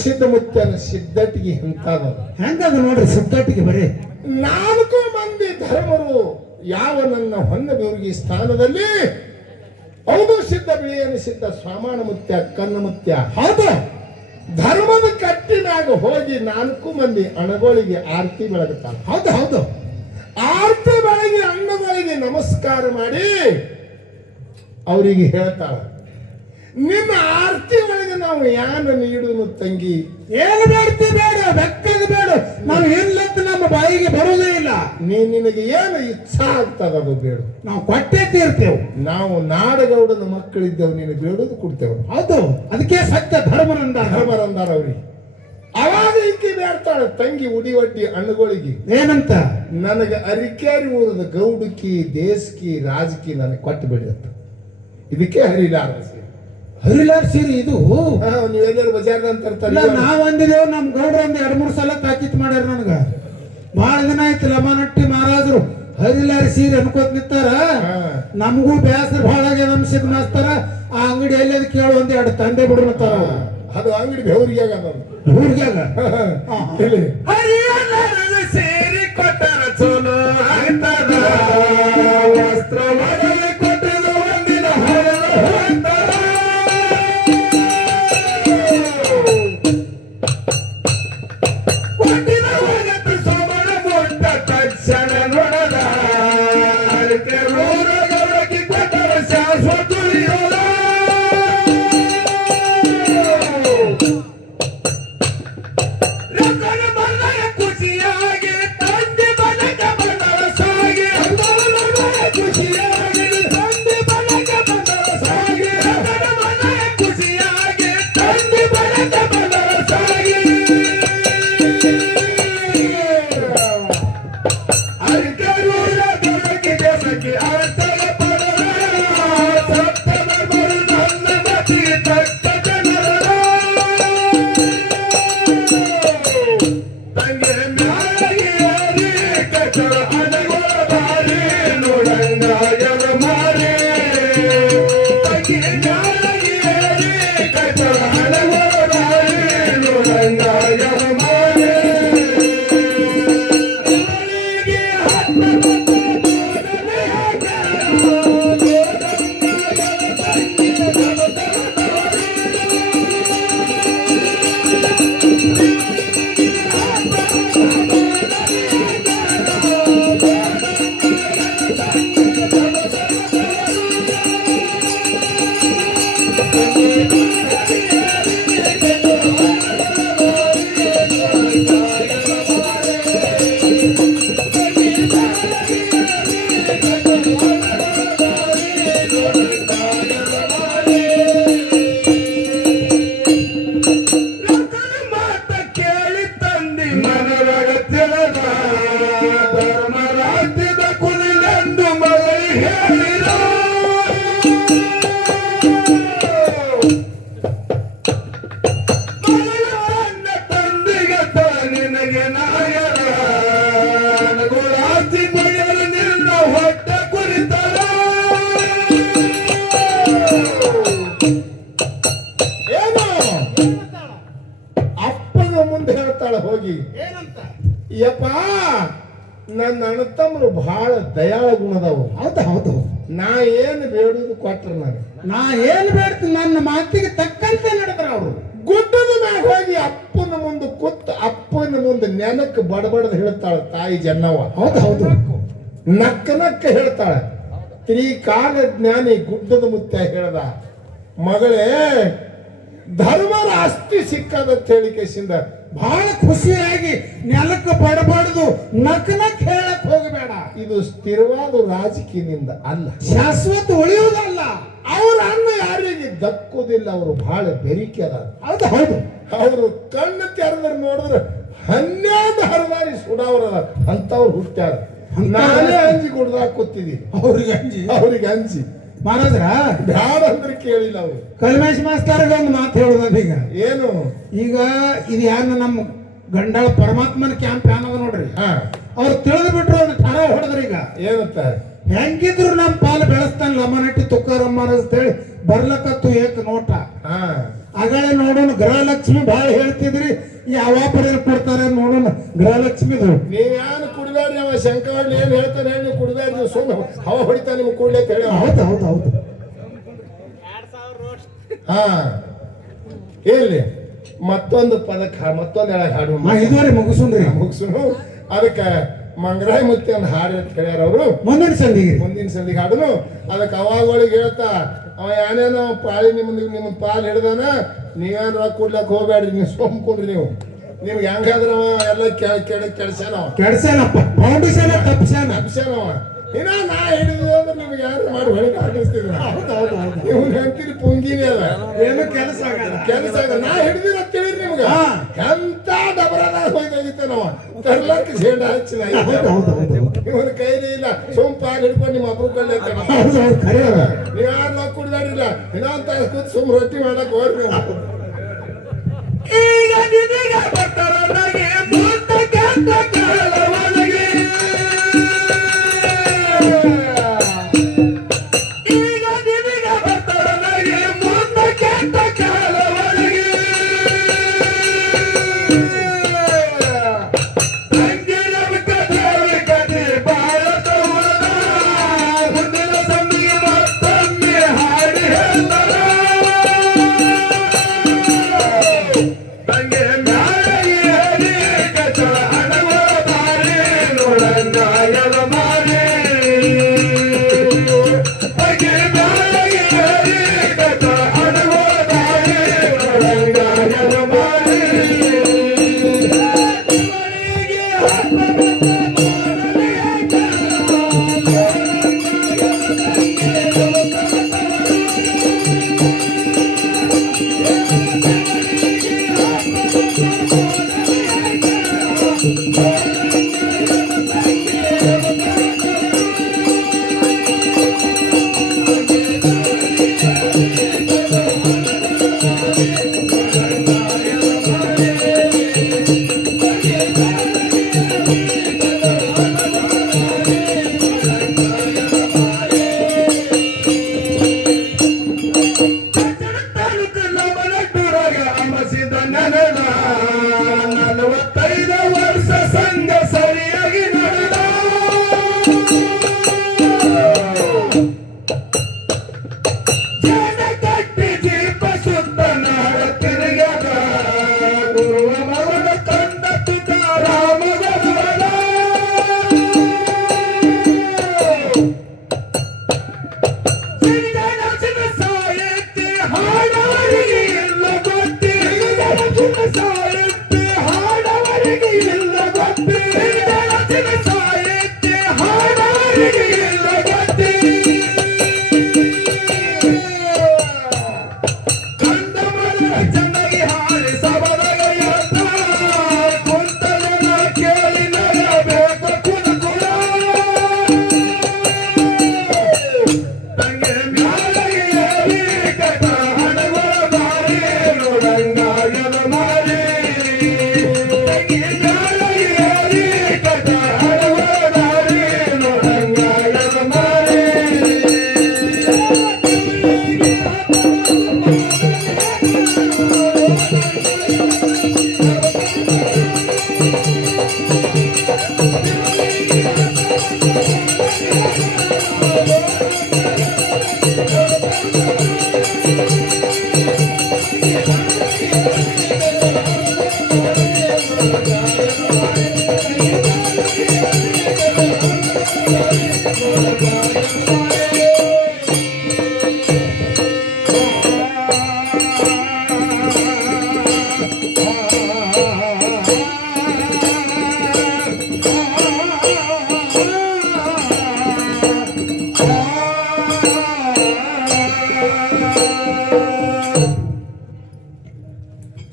ಸಿದ್ಧ ಮುತ್ತನ ಸಿದ್ಧಟಿಗೆ ಎಂತಾದ ಹೆಂಗದ ನೋಡ್ರಿ ಸಿದ್ಧಟಿಗೆ ಬರೀ 4 ಮಂದಿ ಧರ್ಮರು ಯಾವ ನನ್ನ ಹೊನ್ನಬೇರಿಗೆ ಸ್ಥಾನದಲ್ಲಿ ಹೌದು ಸಿದ್ಧ ಬಿಳಿಯನ ಸಿದ್ಧ ಸ್ವಾಮಾನ ಮುತ್ಯ ಕನ್ನ ಮುತ್ಯ ಹೌದು ಧರ್ಮದ ಕಟ್ಟಿನಾಗ ಹೋಗಿ 4 ಮಂದಿ ಅಣಗೋಳಿಗೆ ಆರತಿ ಬೆಳಗುತ್ತಾರ. ಹೌದು ಹೌದು ಆರತಿ ಬೆಳಗಿ ಅಣ್ಣಗಳಿಗೆ ನಮಸ್ಕಾರ ಮಾಡಿ ಅವರಿಗೆ ಹೇಳ್ತಾಳ, ನಿಮ್ಮ ಆರತಿ ಒಳಗೆ ನಾವು ಯಾನ ನೀಡುನು ತಂಗಿ, ಏನು ಬೇಡ್ತಿ ಬೇಡ ಬೆಕ್ಕದ ಬೇಡ, ನಾವು ಎಲ್ಲಂತ ನಮ್ಮ ಬಾಯಿಗೆ ಬರೋದೇ ಇಲ್ಲ. ನಿನಗೆ ಏನು ಇಚ್ಛಾ ಆಗ್ತದ ಅದು ಬೇಡ, ನಾವು ಕೊಟ್ಟೇ ತೀರ್ತೇವೆ. ನಾವು ನಾಡಗೌಡನ ಮಕ್ಕಳಿದ್ದೇವೆ, ನೀನು ಬೇಡೋದು ಕೊಡ್ತೇವೆ. ಹೌದು ಅದಕ್ಕೆ ಸತ್ಯ ಧರ್ಮರಂದಾರ ಅವ್ರಿಗೆ. ಅವಾಗ ಈಕೆ ಬೇಡ್ತಾಳ ತಂಗಿ ಉಡಿ ಒಡ್ಡಿ ಅಣ್ಣಗಳಿಗೆ ಏನಂತ, ನನಗೆ ಅರಿಕ್ಯಾರಿ ಊರದ ಗೌಡಕಿ ದೇಸ್ಕಿ ರಾಜಕಿ ನನಗೆ ಕೊಟ್ಟು ಬಿಡತ್ತ. ಇದಕ್ಕೆ ಹರಿಲಾರ ಹರಿಲಾರ ಸೀರೆ ಇದು ನೀವೆಲ್ಲರೂ ಬಜಾರ್ದಂತ ತರ್ತಾರೆ. ನಾವ್ ಅಂದಿದ್ದೇವೆ, ನಮ್ ಗೌಡ್ರ ಒಂದು 2-3 ಸಲ ತಾಕೀತ್ ಮಾಡ್ಯಾರ. ನನಗ ಬಹಳ ದಿನ ಆಯ್ತು ಲಮಾನಟ್ಟಿ ಮಹಾರಾಜರು ಹರಿಲಾರ ಸೀರೆ ಅನ್ಕೋತ್ ನಿಂತಾರ. ನಮಗೂ ಬೇಸರ ಬಹಳ ಆಗ್ಯದ ಅನ್ಸಿದ್ ಮಾಸ್ತಾರ. ಆ ಅಂಗಡಿ ಎಲ್ಲಿ ಕೇಳು 1-2 ತಂದೆ ಬಿಡ್ರತಾರ. ಅದು ಅಂಗಡಿ ಬೆವರಿಗ್ಯಾಗ ಊರ್ಗ್ಯಾಗ ಸೇರಿ ಕೊಟ್ಟರ ಚೋಲು ಆಗ್ತದ, ವಸ್ತ್ರ ಕೊಟ್ಟದ ಒಂದಿನ ಕೊಟ್ಟಿನ ಹೋಗತ್ತು ಸೋಮನ ಮೊಟ್ಟ ತಕ್ಷಣ ನೋಡದ, ಅದಕ್ಕೆ ಊರಗೌಡಕಿ ಕೊಟ್ಟರ ಶಾಶ್ವತ ಉಳಿಯೋದ. ರಸನ ಬಂದಾಗ ಯಪ್ಪ ನನ್ನ ಅಣ್ಣತಮ್ಮರು ಬಹಳ ದಯಾಳ ಗುಣದವು. ಹೌದು ಹೌದು, ನಾ ಏನು ಬೇಡುದು ಕೊಟ್ರ ನಾನು. ನಾ ಏನ್ ಬೇಡ್ತೀನಿ ನನ್ನ ಮಾತಿಗೆ ತಕ್ಕಂತೆ ನಡೆದ್ರ ಅವರು. ಗುಡ್ಡದ ಮ್ಯಾಗ ಹೋಗಿ ಅಪ್ಪನ ಮುಂದೆ ಕೂತ್ ಅಪ್ಪನ ಮುಂದೆ ನೆನಕ್ ಬಡಬಡದ್ ಹೇಳ್ತಾಳ ತಾಯಿ ಜನ್ನವ್ವ. ಹೌದು ಹೌದು, ನಕ್ಕ ನಕ್ಕ ಹೇಳ್ತಾಳ. ತ್ರಿಕಾಲ ಜ್ಞಾನಿ ಗುಡ್ಡದ ಮುತ್ತ ಹೇಳ್ದ, ಮಗಳೇ ಧರ್ಮರ ಆಸ್ತಿ ಸಿಕ್ಕದಂತ ಹೇಳಿಕೆಸಿಂದ ಬಹಳ ಖುಷಿಯಾಗಿ ನೆಲಕ್ಕೆ ಬಡಬಾರ್ದು, ನಕ್ ನಕ್ ಹೇಳಕ್ ಹೋಗಬೇಡ. ಇದು ಸ್ಥಿರವಾದ ರಾಜಕೀಯದಿಂದ ಅಲ್ಲ, ಶಾಶ್ವತ ಉಳಿಯುವುದಲ್ಲ. ಅವ್ರ ಅನ್ನ ಯಾರಿಗೆ ದಕ್ಕುದಿಲ್ಲ. ಅವರು ಬಹಳ ಬೆರಿಕೆ ಅದ. ಹೌದು ಹೌದು, ಅವರು ಕಣ್ಣು ತೆರೆದ್ರೆ ನೋಡಿದ್ರೆ 12 ಹರದಾರಿ ಸುಡಾವ್ರದ ಅಂತವ್ರು ಹುಟ್ಟ್ಯಾರ. ನಾನೇ ಅಂಜಿ ಗುಡ್ದಾಗ ಕೂತಿದ್ದೀನಿ ಅವ್ರಿಗೆ ಅಂಜಿ. ಅವ್ರಿಗೆ ಅಂಜಿ ಮಹಾರಾಜ್ರ ಬ್ಯಾಡ ಅಂದ್ರೆ ಕೇಳಿಲ್ಲ ಅವ್ರು. ಕಲ್ಮೇಶ್ ಮಾಸ್ತರ್ಗೆ ಒಂದು ಮಾತು ಹೇಳುದ ಈಗ. ಏನು ಈಗ ಇದು ಯಾರು ನಮ್ಮ ಗಂಡಾಳ ಪರಮಾತ್ಮನ ಕ್ಯಾಂಪ್ ಏನದ ನೋಡ್ರಿ, ಹಾ ಅವ್ರು ತಿಳಿದು ಬಿಟ್ರು ಒಂದು ಠರ ಹೊಡೆದ್ರಿ. ಈಗ ಏನಂತ ಹೆಂಗಿದ್ರು ನಮ್ಮ ಪಾಲು ಬೆಳೆಸ್ತಾನ ಲಮನಟ್ಟಿ ತುಕ್ಕಾರಮ್ಮ ಅಂತೇಳಿ ಬರ್ಲಕತ್ತು ಏಕ ನೋಟ. ಹಾ ಆಗಲೇ ನೋಡೋಣ ಗೃಹಲಕ್ಷ್ಮಿ ಬಹಳ ಹೇಳ್ತಿದ್ರಿ, ಯಾವ ಪರಿಯಲ್ಲಿ ಕೊಡ್ತಾರೆ ನೋಡೋಣ ಗೃಹಲಕ್ಷ್ಮಿದು. ನೀವ್ ಯಾರು ಕುಡಿದಾರಿ ಅವ ಶಂಕರಳ್ಳಿ ಏನ್ ಹೇಳ್ತಾನೆ ಹೇಳಿ, ನೀವು ಕುಡಿದಾರಿ ನೀವು ಸುಮ್ಮನೆ ಹವ ಹೊಡಿತಾ ನಿಮ್ಗೆ ಕೂಡ್ಲೆ ಅಂತ ಹೇಳಿ. ಹೌದು ಹೌದು ಹೌದು, ಹಾ ಇಲ್ಲಿ ಮತ್ತೊಂದು ಪದಕ್ಕೆ ಮತ್ತೊಂದು ಹೇಳಕ್ ಹಾಡು ಇದುವರೆ ಮುಗಿಸುನ್ರಿ. ಮುಗಿಸುನು. ಅದಕ್ಕೆ ಮಂಗರಾಯ ಮುತ್ತಿ ಒಂದು ಹಾಡು ಅಂತ ಹೇಳ್ಯಾರ ಅವರು. ಮುಂದಿನ ಸಂದಿಗೆ ಮುಂದಿನ ಸಂದಿಗೆ ಹಾಡುನು. ಅದಕ್ಕೆ ಅವಾಗಳಿಗೆ ಹೇಳ್ತಾ ಅವ ಏನೇನೋ ಪಾಳಿ ನಿಮ್ಮ ಪಾಲ್ ಹಿಡ್ದಾನ, ನೀವೇನಾರ ಕೂಡ್ಲಕ್ ಹೋಗ್ಬೇಡ್ರಿ, ನೀವು ಸೋಮ್ಕೊಂಡ್ರಿ. ನಿಮ್ಗೆ ಹೆಂಗಾದ್ರ ಎಲ್ಲ ಕೆಡ್ಸ್ಯಾನವ ಕೆಡ್ಸ್ಯಾನಪ್ಪ, ಫೌಂಡೇಶನ್ ತಪ್ಸ್ಯಾನ. ಇನ್ನ ನಾ ಹಿಡಿದು ಅಂದ್ರೆ ನಿಮ್ಗೆ ಯಾರು ಮಾಡಿ ಹೊಳಗೆ ಹಾಕಿಸ್ತಿದ್ರು. ನೀವು ಅಂತೀರಿ ಪುಂಗಿನೇ ಅದ, ಏನು ಕೆಲಸ ಆಗಲ್ಲ. ಕೆಲಸ ಆಗ ನಾ ಹಿಡಿದಿರ ತಿಳಿರಿ ನಿಮ್ಗೆ ಎಂತ ಡಬರದಾಗ ಹೋಯ್ದಾಗಿತ್ತ ನಾವ ತರ್ಲಕ್ಕೆ ಸೇಡ ಹಚ್ಚಿನ ಇವನ ಕೈಲಿ ಇಲ್ಲ. ಸೋಂಪು ಆಗಿ ಹಿಡ್ಕೊಂಡು ನಿಮ್ಮ ಅಬ್ರು ಕಳ್ಳಿ ನೀವು ಯಾರು ಕುಡ್ದಾಡಿಲ್ಲ. ಇನ್ನೊಂದು ಕೂತ್ ಸುಮ್ ರೊಟ್ಟಿ ಮಾಡಕ್ ಹೋಗ್ರಿ. ಈಗ ನಿನಗ ಬರ್ತಾರೊಳಗೆ ಮೂರ್ತ ಕೆಟ್ಟ ಕಾಲವೊಳಗೆ, ಈಗ ನಿನಗ ಬರ್ತಾರೊಳಗೆ ಮೂರ್ತ ಕೆಟ್ಟ ಕಾಲವೊಳಗೆ, ತಂಗಿನ ಕಥೆ ಕಥೆ ಬಾಳ ತೋಳದ ಮುಂದಿನ ಸಂದಿಗೆ ಮತ್ತೊಮ್ಮೆ ಹಾಡಿ ಹೇಳ್ತಾರ. ತಂಗೆ ಮ್ಯಾಲೆ ಕಚಳ ಹಣವ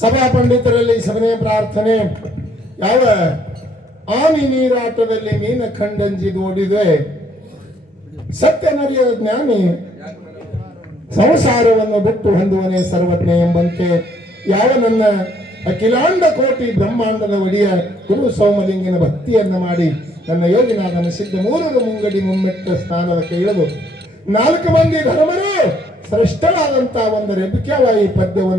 ಸಭಾ ಪಂಡಿತರಲ್ಲಿ ಸಭೆಯ ಪ್ರಾರ್ಥನೆ. ಯಾವ ಆಮಿ ನೀರಾಟದಲ್ಲಿ ಮೀನ ಖಂಡಂಜಿದು ಓಡಿದೆ ಸತ್ಯ ನರಿಯ ಜ್ಞಾನಿ ಸಂಸಾರವನ್ನು ಬಿಟ್ಟು ಹೊಂದುವನೇ ಸರ್ವಜ್ಞ ಎಂಬಂತೆ ಯಾವ ನನ್ನ ಅಖಿಲಾಂಡ ಕೋಟಿ ಬ್ರಹ್ಮಾಂಡದ ಒಡೆಯ ಗುರು ಸೋಮಲಿಂಗನ ಭಕ್ತಿಯನ್ನ ಮಾಡಿ ನನ್ನ ಯೋಗಿನಾದನ ಸಿದ್ಧ ಮೂರರ ಮುಂಗಡಿ ಮುಮ್ಮೆಟ್ಟ ಸ್ಥಾನದ ಇಳಿದು 4 ಮಂದಿ ಧರ್ಮರು ಶ್ರೇಷ್ಠರಾದಂತಹ ಒಂದು ರೆಬ್ಬಿಕೆವಾಯಿ ಪದ್ಯವನ್ನು